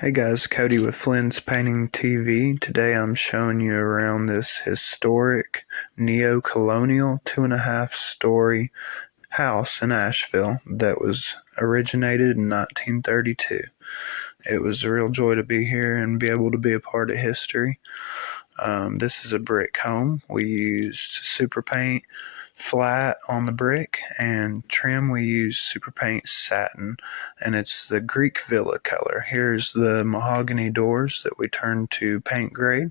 Hey guys, Cody with Flynn's Painting TV. Today I'm showing you around this historic neo-colonial 2.5 story house in Asheville that was originated in 1932. It was a real joy to be here and be able to be a part of history. This is a brick home. We used super paint flat on the brick, and trim we used super paint satin, and it's the Greek villa color. Here's the mahogany doors that we turned to paint grade.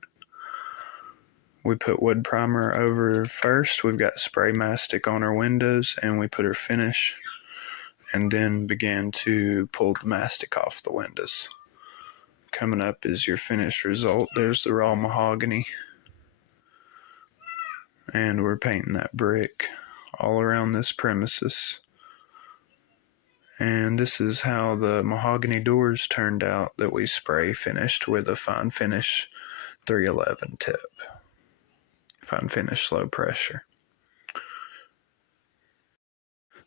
We put wood primer over first. We've got spray mastic on our windows, and we put our finish and then began to pull the mastic off the windows. Coming up is your finished result. There's the raw mahogany, and we're painting that brick all around this premises. And this is how the mahogany doors turned out that we spray finished with a fine finish 311 tip. Fine finish low pressure.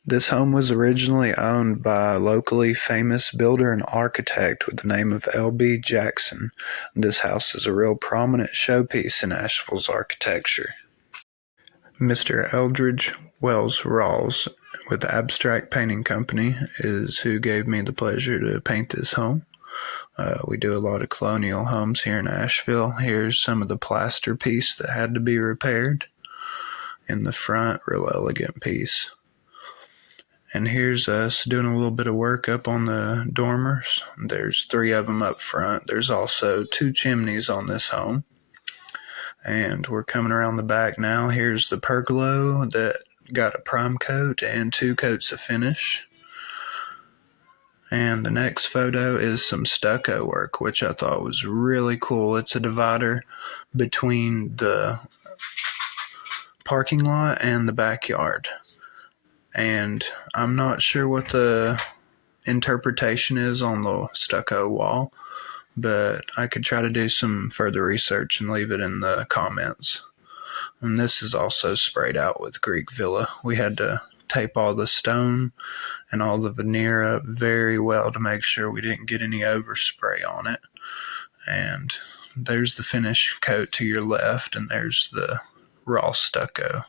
This home was originally owned by a locally famous builder and architect with the name of L.B. Jackson. This house is a real prominent showpiece in Asheville's architecture. Mr. Eldridge Wells Rawls with the Abstract Painting Company is who gave me the pleasure to paint this home. We do a lot of colonial homes here in Asheville. Here's some of the plaster piece that had to be repaired. In the front, real elegant piece. And here's us doing a little bit of work up on the dormers. There's 3 of them up front. There's also 2 chimneys on this home. And we're coming around the back now. Here's the pergola that got a prime coat and 2 coats of finish. And the next photo is some stucco work, which I thought was really cool. It's a divider between the parking lot and the backyard. And I'm not sure what the interpretation is on the stucco wall, but I could try to do some further research and leave it in the comments. And this is also sprayed out with Greek Villa. We had to tape all the stone and all the veneer up very well to make sure we didn't get any overspray on it. And there's the finish coat to your left, and there's the raw stucco.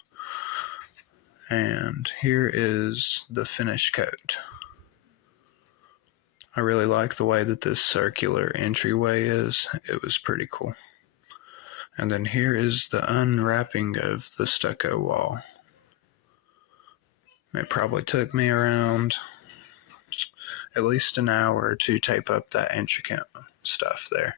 And here is the finish coat. I really like the way that this circular entryway is. It was pretty cool. And then here is the unwrapping of the stucco wall. It probably took me around at least an hour to tape up that intricate stuff there.